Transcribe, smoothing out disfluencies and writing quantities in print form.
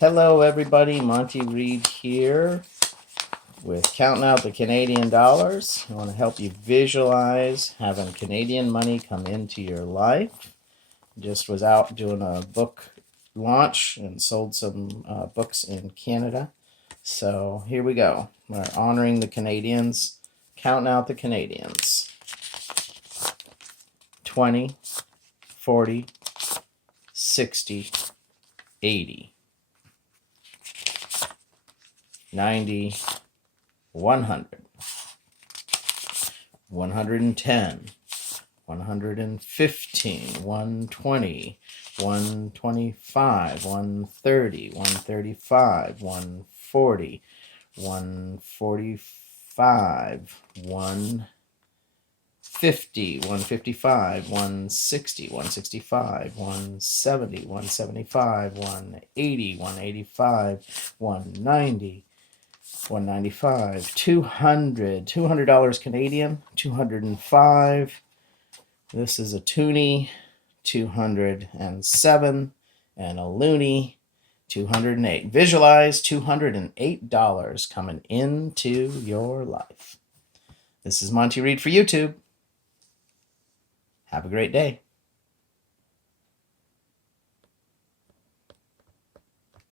Hello everybody, Monty Reed here with Counting Out the Canadian Dollars. I want to help you visualize having Canadian money come into your life. Just was out doing a book launch and sold some books in Canada. So here we go. We're honoring the Canadians, counting out the Canadians. 20, 40, 60, 80. 90, 100, 110, 115, 120, 125, 130, 135, 140, 145, 150, 155, 160, 165, 170, 175, 180, 185, 190, 195, 200, $200 Canadian, 205. This is a toonie, 207, and a loonie, 208. Visualize $208 coming into your life. This is Monty Reed for YouTube. Have a great day.